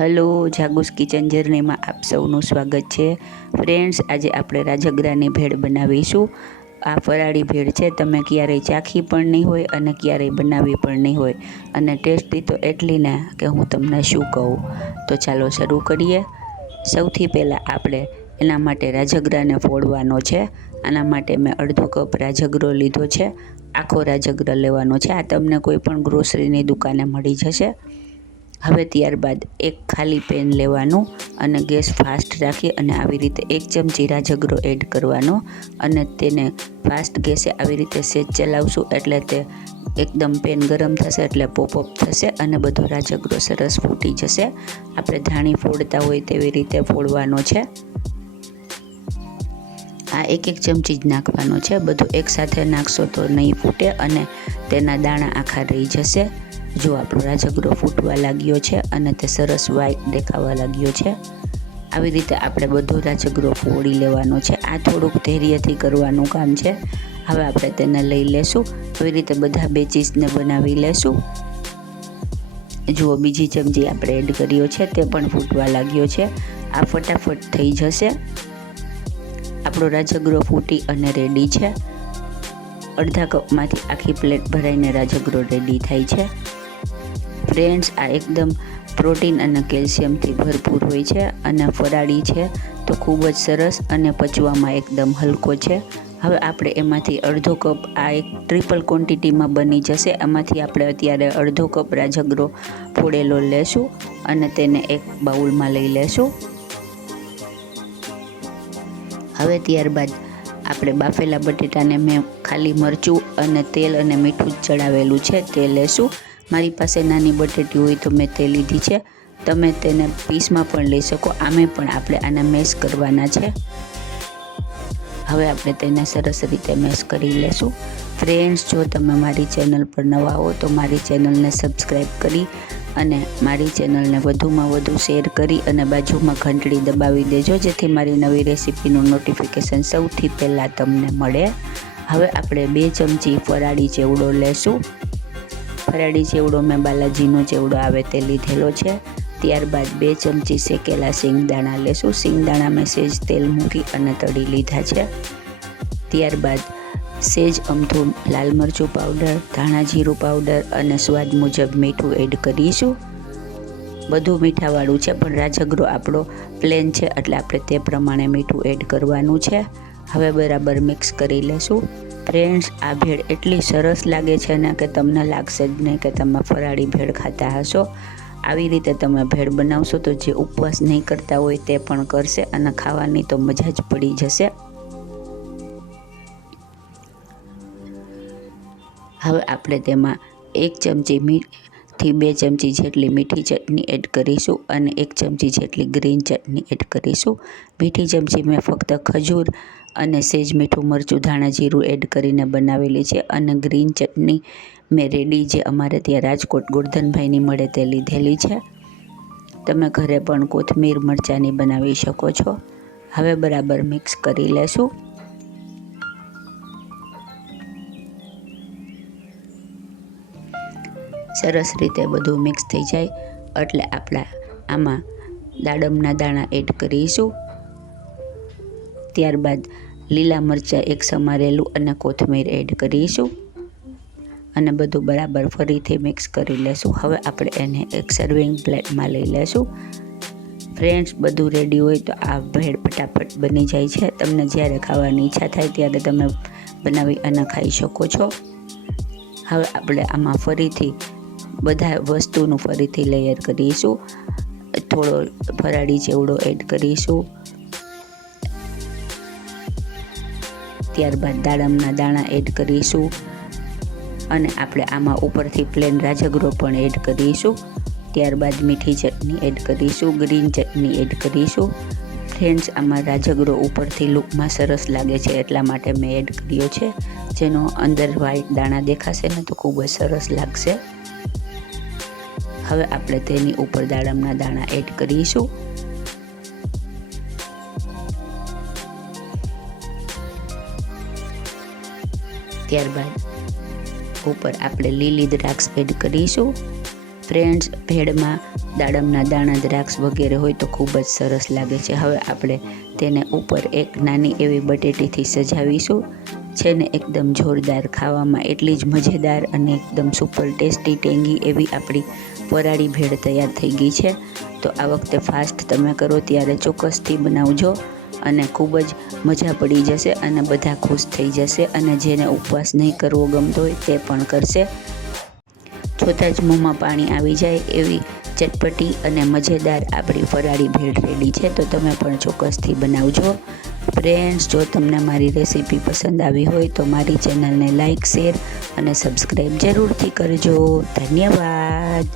Hello, જાગુસ kitchen જર્નીમાં આપ સૌનું સ્વાગત છે. ફ્રેન્ડ્સ, આજે આપણે રાજગરાની ભેળ બનાવીશું. આ ફરાળી ભેળ છે, તમે ક્યારેય ચાખી પણ નહીં હોય અને ક્યારેય બનાવી પણ નહીં હોય, અને ટેસ્ટી તો એટલી ને કે હું તમને શું કહું. તો ચાલો શરૂ કરીએ. સૌથી પહેલાં આપણે એના માટે રાજગરાને ફોડવાનો છે. આના માટે મેં અડધો કપ રાજગરો લીધો છે. આખો રાજગરો લેવાનો છે. આ તમને કોઈ પણ ગ્રોસરીની દુકાને મળી જશે. હવે ત્યારબાદ એક ખાલી પેન લેવાનું અને ગેસ ફાસ્ટ રાખી અને આવી રીતે 1 ચમચી રાજગરો એડ કરવાનો અને તેને ફાસ્ટ ગેસે આવી રીતે સેજ ચલાવશું એટલે તે એકદમ પેન ગરમ થશે એટલે પોપઅપ થશે અને બધો રાજગરો સરસ ફૂટી જશે. આપણે ધાણી ફોડતા હોય તેવી રીતે ફોડવાનો છે. આ 1 ચમચી જ નાખવાનો છે. બધું એકસાથે નાખશો તો નહીં ફૂટે અને તેના દાણા આખા રહી જશે. જો આપણો રાજગરો ફૂટવા લાગ્યો છે અને તે સરસ વ્હાઈટ દેખાવા લાગ્યો છે. આવી રીતે આપણે બધો રાજગરો ફોડી લેવાનો છે. આ થોડુંક ધૈર્યથી કરવાનું કામ છે. હવે આપણે તેને લઈ લેશું. આવી રીતે બધા બેચીસને બનાવી લેશું. જુઓ, બીજી ચમચી આપણે એડ કર્યો છે, તે પણ ફૂટવા લાગ્યો છે. આ ફટાફટ થઈ જશે. આપણો રાજગરો ફૂટી અને રેડી છે. અડધા કપમાંથી આખી પ્લેટ ભરાઈને રાજગરો રેડી થાય છે. ફ્રેન્ડ્સ, આ એકદમ પ્રોટીન અને કેલ્શિયમથી ભરપૂર હોય છે અને ફરાળી છે તો ખૂબ જ સરસ અને પચવામાં એકદમ હલકો છે. હવે આપણે એમાંથી અડધો કપ, આ એક ટ્રિપલ ક્વોન્ટિટીમાં બની જશે. એમાંથી આપણે અત્યારે અડધો કપ રાજગરો ફોડેલો લેશું અને તેને એક બાઉલમાં લઈ લેશું. હવે ત્યારબાદ આપણે બાફેલા બટેટાને મેં ખાલી મરચું અને તેલ અને મીઠું જ ચડાવેલું છે તે લેશું. મારી પાસે નાની બટેટી હોય તો મેં તે લીધી છે. તમે તેને પીસમાં પણ લઈ શકો. આમે પણ આપણે આને મેશ કરવાના છે. હવે આપણે તેને સરસ રીતે મેશ કરી લેશું. ફ્રેન્ડ્સ, જો તમે મારી ચેનલ પર નવા હો તો મારી ચેનલને સબસ્ક્રાઈબ કરી અને મારી ચેનલને વધુમાં વધુ શેર કરી અને બાજુમાં ઘંટડી દબાવી દેજો, જેથી મારી નવી રેસીપીનું નોટિફિકેશન સૌથી પહેલાં તમને મળે. હવે આપણે 2 ચમચી ફરાળી ચેવડો લેશું. ફરાળી ચેવડો મેં બાલાજીનો ચેવડો આવે તે લીધેલો છે. ત્યારબાદ 2 ચમચી શેકેલા સિંગદાણા લેશું. સિંગદાણા મેં સેજ તેલ મૂકી અને તળી લીધા છે. ત્યારબાદ સેજ અમથું લાલ મરચું પાવડર, ધાણા જીરું પાવડર અને સ્વાદ મુજબ મીઠું એડ કરીશું. બધું મીઠાવાળું છે, પણ રાજગરો આપણો પ્લેન છે એટલે આપણે તે પ્રમાણે મીઠું એડ કરવાનું છે. હવે બરાબર મિક્સ કરી લેશું. ફ્રેન્ડ્સ, આ ભેળ એટલી સરસ લાગે છે ને કે તમને લાગશે જ નહીં કે તમે ફરાળી ભેળ ખાતા હશો. આવી રીતે તમે ભેળ બનાવશો તો જે ઉપવાસ નહીં કરતા હોય તે પણ કરશે અને ખાવાની તો મજા જ પડી જશે. હવે આપણે તેમાં 1 ચમચીથી 2 ચમચી જેટલી મીઠી ચટણી એડ કરીશું અને 1 ચમચી જેટલી ગ્રીન ચટણી એડ કરીશું. મીઠી ચમચી મેં ફક્ત ખજૂર અને સેજ મીઠું મરચું ધાણા જીરું એડ કરીને બનાવેલી છે અને ગ્રીન ચટણી મેં રેડી જે અમારે ત્યાં રાજકોટ ગોરધનભાઈની મળે તે લીધેલી છે. તમે ઘરે પણ કોથમીર મરચાંની બનાવી શકો છો. હવે બરાબર મિક્સ કરી લેશું. સરસ રીતે બધું મિક્સ થઈ જાય એટલે આપણે આમાં દાડમના દાણા એડ કરીશું. ત્યારબાદ લીલા મરચાં એક સમારેલું અને કોથમીર એડ કરીશું અને બધું બરાબર ફરીથી મિક્સ કરી લેશું. હવે આપણે એને એક સર્વિંગ પ્લેટમાં લઈ લેશું. ફ્રેન્ડ્સ, બધું રેડી હોય તો આ ભેળ ફટાફટ બની જાય છે. તમને જ્યારે ખાવાની ઈચ્છા થાય ત્યારે તમે બનાવી અને ખાઈ શકો છો. હવે આપણે આમાં ફરીથી બધા વસ્તુનું ફરીથી લેયર કરીશું. થોડો ફરાળી ચેવડો એડ કરીશું. ત્યારબાદ દાડમના દાણા એડ કરીશું અને આપણે આમાં ઉપરથી પ્લેન રાજગરો પણ એડ કરીશું. ત્યારબાદ મીઠી ચટણી એડ કરીશું, ગ્રીન ચટણી એડ કરીશું. ફ્રેન્ડ્સ, આમાં રાજગરો ઉપરથી લુકમાં સરસ લાગે છે એટલા માટે મેં એડ કર્યો છે. જેનો અંદર વ્હાઈટ દાણા દેખાશે ને તો ખૂબ જ સરસ લાગશે. હવે આપણે તેની ઉપર દાડમના દાણા એડ કરીશું. ત્યારબાદ ઉપર આપણે લીલી દ્રાક્ષ એડ કરીશું. ફ્રેન્ડ્સ, ભેળમાં દાડમના દાણા, દ્રાક્ષ વગેરે હોય તો ખૂબ જ સરસ લાગે છે. હવે આપણે તેને ઉપર એક નાની એવી બટેટીથી સજાવીશું. છે ને એકદમ જોરદાર, ખાવામાં એટલી જ મજેદાર અને એકદમ સુપર ટેસ્ટી ટેંગી એવી આપણી ફરાળી ભેળ તૈયાર થઈ ગઈ છે. તો આ વખતે ફાસ્ટ તમે કરો ત્યારે ચોક્કસથી બનાવજો અને ખૂબ જ મજા પડી જશે અને બધા ખુશ થઈ જશે. અને જેને ઉપવાસ નહીં કરવો ગમતો હોય તે પણ કરશે. જોતાં જ મોંમાં પાણી આવી જાય એવી ચટપટી અને મજેદાર આપણી ફરાળી ભેળ રેડી છે. તો તમે પણ ચોક્કસથી બનાવજો. ફ્રેન્ડ્સ, જો તમને મારી રેસીપી પસંદ આવી હોય તો મારી ચેનલને લાઇક, શેર અને સબસ્ક્રાઈબ જરૂરથી કરજો. ધન્યવાદ.